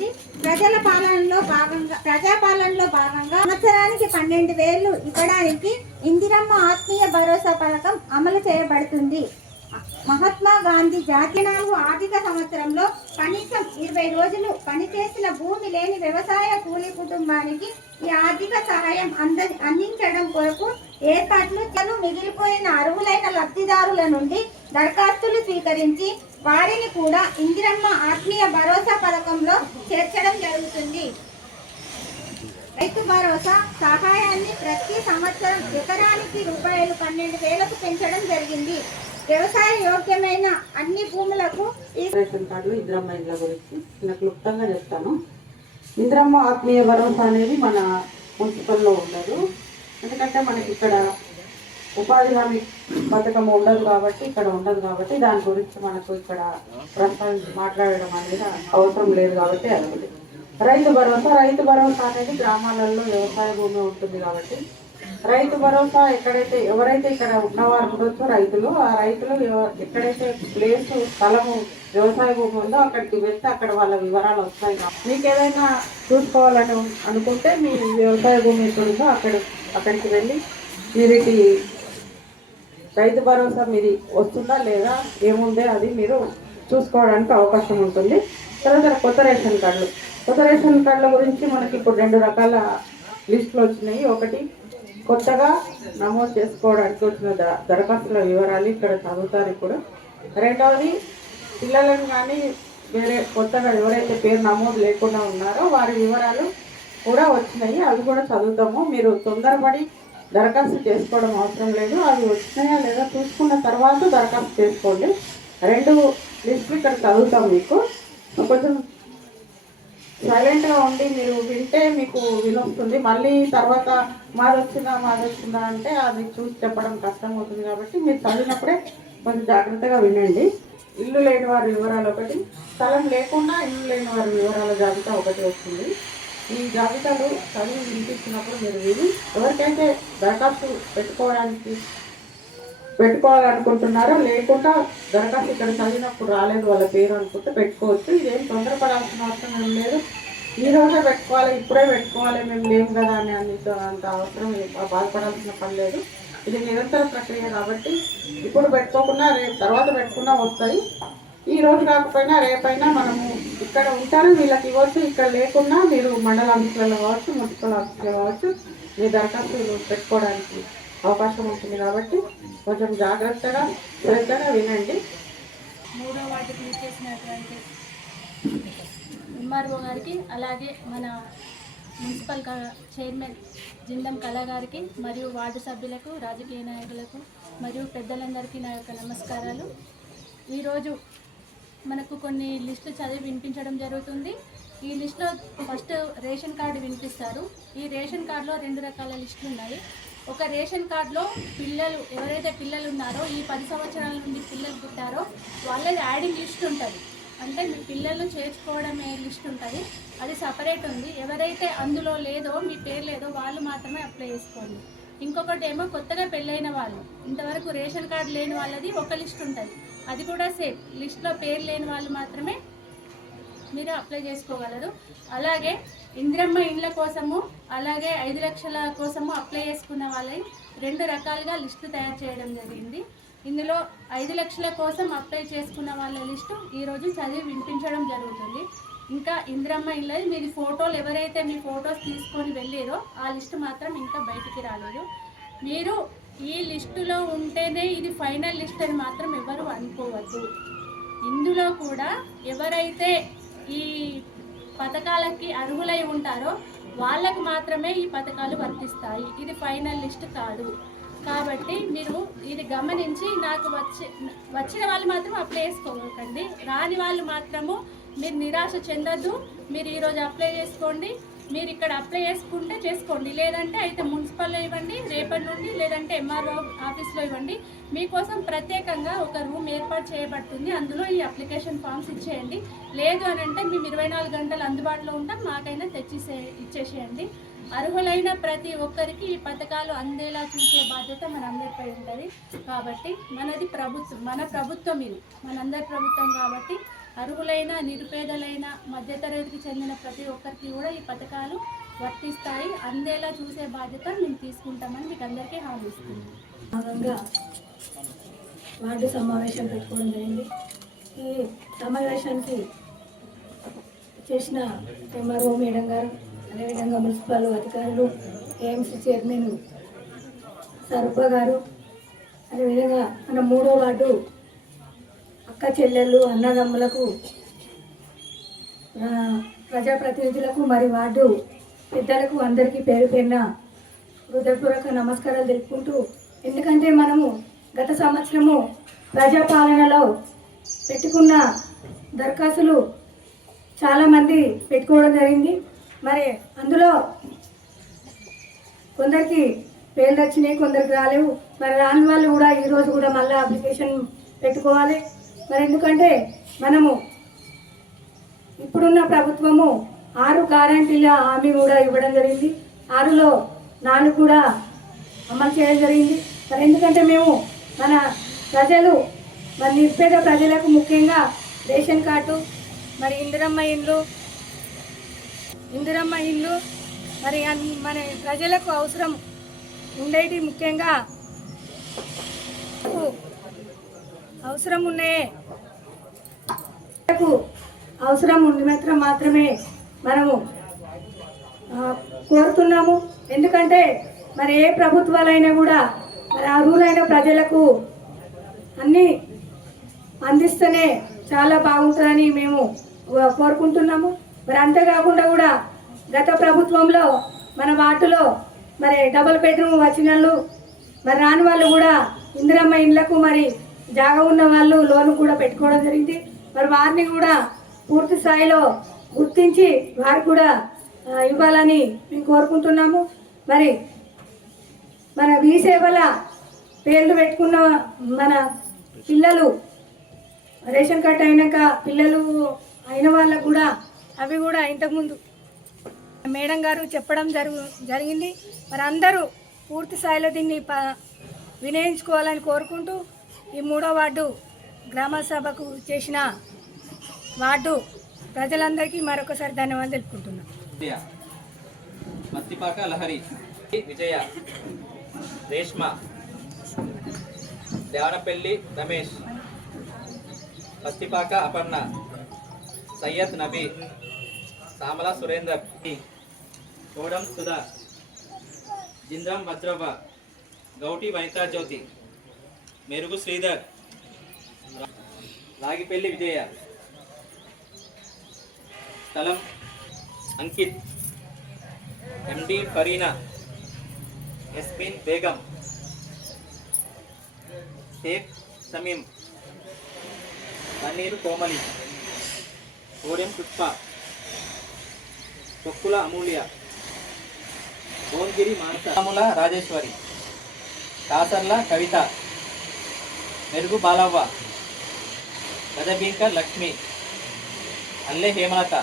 గురించి ప్రజల పాలనలో భాగంగా ప్రజాపాలనలో భాగంగా సంవత్సరానికి పన్నెండు వేలు ఇవ్వడానికి ఇందిరమ్మ ఆత్మీయ భరోసా పథకం అమలు చేయబడుతుంది. మహాత్మా గాంధీ జాతీయ నాలుగు ఆర్థిక సంవత్సరంలో కనీసం ఇరవై రోజులు పనిచేసిన భూమి లేని వ్యవసాయ కూలీ కుటుంబానికి ఈ ఆర్థిక సహాయం అంద అందించడం కొరకు ఏర్పాట్లు మిగిలిపోయిన అర్హులైన లబ్ధిదారుల నుండి దరఖాస్తులు స్వీకరించి వారిని కూడా ఇందిరమ్మ ఆత్మీయ భరోసా పథకంలో చేర్చడం జరుగుతుంది. రైతు భరోసా సహాయాన్ని ప్రతి సంవత్సరం ఎకరానికి రూపాయలు పన్నెండు వేలకు పెంచడం జరిగింది. వ్యవసాయ యోగ్యమైన అన్ని భూములకు రేషన్ కార్డులు ఇందిరమ్మ ఇండ్ల గురించి నేను క్లుప్తంగా చెప్తాను. ఇందిరమ్మ ఆత్మీయ భరోసా అనేది మన మున్సిపల్లో ఉండదు. ఎందుకంటే మనకి ఇక్కడ ఉపాధి హామీ పథకం ఉండదు కాబట్టి ఇక్కడ ఉండదు కాబట్టి దాని గురించి మనకు ఇక్కడ ప్రస్తావించి మాట్లాడడం అనేది అవసరం లేదు కాబట్టి అది రైతు భరోసా రైతు భరోసా అనేది గ్రామాలలో వ్యవసాయ భూమి ఉంటుంది కాబట్టి రైతు భరోసా ఎక్కడైతే ఎవరైతే ఇక్కడ ఉన్నవారు ఉండొచ్చో రైతులు ఆ రైతులు ఎక్కడైతే ప్లేస్ స్థలము వ్యవసాయ భూమి ఉందో అక్కడికి వెళ్తే అక్కడ వాళ్ళ వివరాలు వస్తాయి కాబట్టి. మీకు ఏదైనా చూసుకోవాలని అనుకుంటే మీ వ్యవసాయ భూమి ఎక్కడుందో అక్కడ అక్కడికి వెళ్ళి వీరికి రైతు భరోసా మీది వస్తుందా లేదా ఏముందే అది మీరు చూసుకోవడానికి అవకాశం ఉంటుంది. తర్వాత కొత్త రేషన్ కార్డులు. కొత్త రేషన్ కార్డుల గురించి మనకి ఇప్పుడు రెండు రకాల లిస్టులు వచ్చినాయి. ఒకటి కొత్తగా నమోదు చేసుకోవడానికి వచ్చిన ద- దరఖాస్తుల వివరాలు ఇక్కడ చదువుతారు ఇప్పుడు. రెండవది పిల్లలను కానీ వేరే కొత్తగా ఎవరైతే పేరు నమోదు లేకుండా ఉన్నారో వారి వివరాలు కూడా వచ్చినాయి. అవి కూడా చదువుతాము. మీరు తొందరపడి దరఖాస్తు చేసుకోవడం అవసరం లేదు. అవి వచ్చినాయా లేదా చూసుకున్న తర్వాత దరఖాస్తు చేసుకోండి. రెండు లిస్టులు ఇక్కడ చదువుతాం మీకు. కొంచెం సైలెంట్గా ఉండి మీరు వింటే మీకు వినొస్తుంది. మళ్ళీ తర్వాత మాది వచ్చిందా మాది వచ్చిందా అంటే అది చూసి చెప్పడం కష్టం అవుతుంది కాబట్టి మీరు చదివినప్పుడే కొంచెం జాగ్రత్తగా వినండి. ఇల్లు లేని వారి వివరాలు ఒకటి స్థలం లేకుండా ఇల్లు లేని వారి వివరాల జాబితా ఒకటి వస్తుంది. ఈ జాబితాలు చదివి వినిపిస్తున్నప్పుడు మీరు విని ఎవరికైతే దరఖాస్తు పెట్టుకోవడానికి పెట్టుకోవాలనుకుంటున్నారో లేకుండా దరఖాస్తు ఇక్కడ చదివినప్పుడు రాలేదు వాళ్ళ పేరు అనుకుంటే పెట్టుకోవచ్చు. ఇదేం తొందరపడాల్సిన అవసరం ఏం లేదు. ఈ రోజే పెట్టుకోవాలి ఇప్పుడే పెట్టుకోవాలి మేము లేము కదా అని అంత అవసరం బాధపడాల్సిన పని లేదు. ఇది నిరంతర ప్రక్రియ కాబట్టి ఇప్పుడు పెట్టుకోకుండా రేపు తర్వాత పెట్టుకున్నా వస్తాయి. ఈ రోజు కాకపోయినా రేపైనా మనము ఇక్కడ ఉంటారు. వీళ్ళకి ఇవ్వచ్చు. ఇక్కడ లేకున్నా మీరు మండల ఆఫీసులలో కావచ్చు మున్సిపల్ ఆఫీసులో కావచ్చు మీ దరఖాస్తులు పెట్టుకోవడానికి అవకాశం ఉంటుంది కాబట్టి కొంచెం జాగ్రత్తగా శ్రద్ధగా వినండి. మూడో వార్డుకు ఇచ్చేసినటువంటి ఎంఆర్ఓ గారికి అలాగే మన మున్సిపల్ చైర్మన్ జిందం కళా గారికి మరియు వార్డు సభ్యులకు రాజకీయ నాయకులకు మరియు పెద్దలందరికీ నా యొక్క నమస్కారాలు. ఈరోజు మనకు కొన్ని లిస్టులు చదివి వినిపించడం జరుగుతుంది. ఈ లిస్టులో ఫస్ట్ రేషన్ కార్డు వినిపిస్తారు. ఈ రేషన్ కార్డులో రెండు రకాల లిస్టులు ఉన్నాయి. ఒక రేషన్ కార్డులో పిల్లలు ఎవరైతే పిల్లలు ఉన్నారో ఈ పది సంవత్సరాల నుండి పిల్లలు పుట్టారో వాళ్ళది యాడింగ్ లిస్ట్ ఉంటుంది. అంటే మీ పిల్లలు చేర్చుకోవడమే లిస్ట్ ఉంటుంది. అది సపరేట్ ఉంది. ఎవరైతే అందులో లేదో మీ పేరు లేదో వాళ్ళు మాత్రమే అప్లై చేసుకోండి. ఇంకొకటి ఏమో కొత్తగా పెళ్ళైన వాళ్ళు. ఇంతవరకు రేషన్ కార్డు లేని వాళ్ళది ఒక లిస్ట్ ఉంటుంది. అది కూడా సేమ్. లిస్ట్లో పేరు లేని వాళ్ళు మాత్రమే మీరు అప్లై చేసుకోగలరు. అలాగే ఇందిరమ్మ ఇండ్ల కోసము అలాగే ఐదు లక్షల కోసము అప్లై చేసుకున్న వాళ్ళని రెండు రకాలుగా లిస్టు తయారు చేయడం జరిగింది. ఇందులో ఐదు లక్షల కోసం అప్లై చేసుకున్న వాళ్ళ లిస్టు ఈరోజు చదివి వినిపించడం జరుగుతుంది. ఇంకా ఇందిరమ్మ ఇళ్ళది మీది ఫోటోలు ఎవరైతే మీ ఫొటోస్ తీసుకొని వెళ్ళారో ఆ లిస్టు మాత్రం ఇంకా బయటికి రాలేదు. మీరు ఈ లిస్టులో ఉంటేనే ఇది ఫైనల్ లిస్ట్ అని మాత్రం ఎవరు అనుకోవద్దు. ఇందులో కూడా ఎవరైతే ఈ పథకాలకి అర్హులై ఉంటారో వాళ్ళకు మాత్రమే ఈ పథకాలు వర్తిస్తాయి. ఇది ఫైనల్ లిస్ట్ కాదు. కాబట్టి మీరు ఇది గమనించి నాకు వచ్చి వచ్చిన వాళ్ళు మాత్రం అప్లై చేసుకోకండి. రాని వాళ్ళు మాత్రము మీరు నిరాశ చెందొద్దు. మీరు ఈరోజు అప్లై చేసుకోండి. మీరు ఇక్కడ అప్లై చేసుకుంటే చేసుకోండి. లేదంటే అయితే మున్సిపల్లో ఇవ్వండి రేపటి నుండి లేదంటే ఎంఆర్ఓ ఆఫీస్లో ఇవ్వండి. మీకోసం ప్రత్యేకంగా ఒక రూమ్ ఏర్పాటు చేయబడుతుంది. అందులో ఈ అప్లికేషన్ ఫామ్స్ ఇచ్చేయండి. లేదు అని అంటే మేము ఇరవై నాలుగు గంటలు అందుబాటులో ఉంటాం. మాకైనా తెచ్చిసే ఇచ్చేసేయండి. అర్హులైన ప్రతి ఒక్కరికి ఈ పథకాలు అందేలా చూసే బాధ్యత మనందరిపై ఉంటుంది. కాబట్టి మనది ప్రభుత్వం మన ప్రభుత్వం ఇది. మనందరి ప్రభుత్వం కాబట్టి అర్హులైన నిరుపేదలైన మధ్యతరగతికి చెందిన ప్రతి ఒక్కరికి కూడా ఈ పథకాలు వర్తిస్తాయి. అందేలా చూసే బాధ్యత మేము తీసుకుంటామని మీకు అందరికీ హామీ ఇస్తున్నాం. భాగంగా వార్డు సమావేశం పెట్టుకోవడం జరిగింది. ఈ సమావేశానికి చేసిన ఎంఆర్ఓ మేడం గారు అదేవిధంగా మున్సిపల్ అధికారులు ఏఎంసీ చైర్మన్ సరూప గారు అదేవిధంగా మన మూడో వార్డు అక్క చెల్లెళ్ళు అన్నదమ్ములకు ప్రజాప్రతినిధులకు మరి వార్డు పెద్దలకు అందరికీ పేరు పేరున హృదయపూర్వక నమస్కారాలు తెలుపుకుంటూ ఎందుకంటే మనము గత సంవత్సరము ప్రజాపాలనలో పెట్టుకున్న దరఖాస్తులు చాలామంది పెట్టుకోవడం జరిగింది. మరి అందులో కొందరికి పేర్లు వచ్చినాయి కొందరికి రాలేవు. మరి రాని వాళ్ళు కూడా ఈరోజు కూడా మళ్ళీ అప్లికేషన్ పెట్టుకోవాలి. మరి ఎందుకంటే మనము ఇప్పుడున్న ప్రభుత్వము ఆరు గ్యారంటీల హామీ కూడా ఇవ్వడం జరిగింది. ఆరులో నాలుగు కూడా అమలు చేయడం జరిగింది. మరి ఎందుకంటే మేము మన ప్రజలు మరి నిరుపేద ప్రజలకు ముఖ్యంగా రేషన్ కార్డు మరి ఇందిరమ్మ ఇండ్లు ఇందిరమ్మ ఇల్లు మరి అన్- మన ప్రజలకు అవసరం ఉండేటి ముఖ్యంగా అవసరం ఉన్నాయే మేరకు అవసరం ఉంది మాత్రం మాత్రమే మనము కోరుతున్నాము. ఎందుకంటే మరి ఏ ప్రభుత్వాలైనా కూడా మరి అర్హులైన ప్రజలకు అన్నీ అందిస్తేనే చాలా బాగుంటుందని మేము కోరుకుంటున్నాము. మరి అంతేకాకుండా కూడా గత ప్రభుత్వంలో మన వాటిలో మరి డబుల్ బెడ్రూమ్ వచ్చిన వాళ్ళు మరి రాని వాళ్ళు కూడా ఇందిరమ్మ ఇండ్లకు మరి జాగా ఉన్న వాళ్ళు లోన్ కూడా పెట్టుకోవడం జరిగింది. మరి వారిని కూడా పూర్తి స్థాయిలో గుర్తించి వారికి కూడా ఇవ్వాలని మేము కోరుకుంటున్నాము. మరి మన వీ సేవల పేర్లు పెట్టుకున్న మన పిల్లలు రేషన్ కార్డ్ అయినాక పిల్లలు అయిన వాళ్ళకు కూడా అవి కూడా ఇంతకుముందు మేడం గారు చెప్పడం జరుగు జరిగింది. మరి అందరూ పూర్తి స్థాయిలో దీన్ని ప వినియోగించుకోవాలని కోరుకుంటూ ఈ మూడో వార్డు గ్రామ సభకు చేసిన వార్డు ప్రజలందరికీ మరొకసారి ధన్యవాదాలు తెలుపుకుంటున్నాం. మత్తిపాక లహరి విజయ రేష్మ దేవనపల్లి రమేష్ మత్తిపాక అపర్ణ సయ్యద్ నబీ సామల సురేందర్ కోడం సుధా జింద్రం భద్రవ్వ గౌటి వనితా జ్యోతి మెరుగు శ్రీధర్ లాగిపెల్లి విజయ. స్థలం అంకిత్. ఎండి ఫరీనా. ఎస్మిన్ బేగం. షేక్ సమీం. పన్నీరు కోమలి. ఓడెం పుష్ప. తొక్కుల అమూల్య. భువనగిరి మానసముల రాజేశ్వరి. కాసర్ల కవిత. మెరుగు బాలవ్వ. ಗಜಬೀಕ ಲಕ್ಷ್ಮಿ. ಅಲ್ಲೇ ಹೇಮಲತಾ.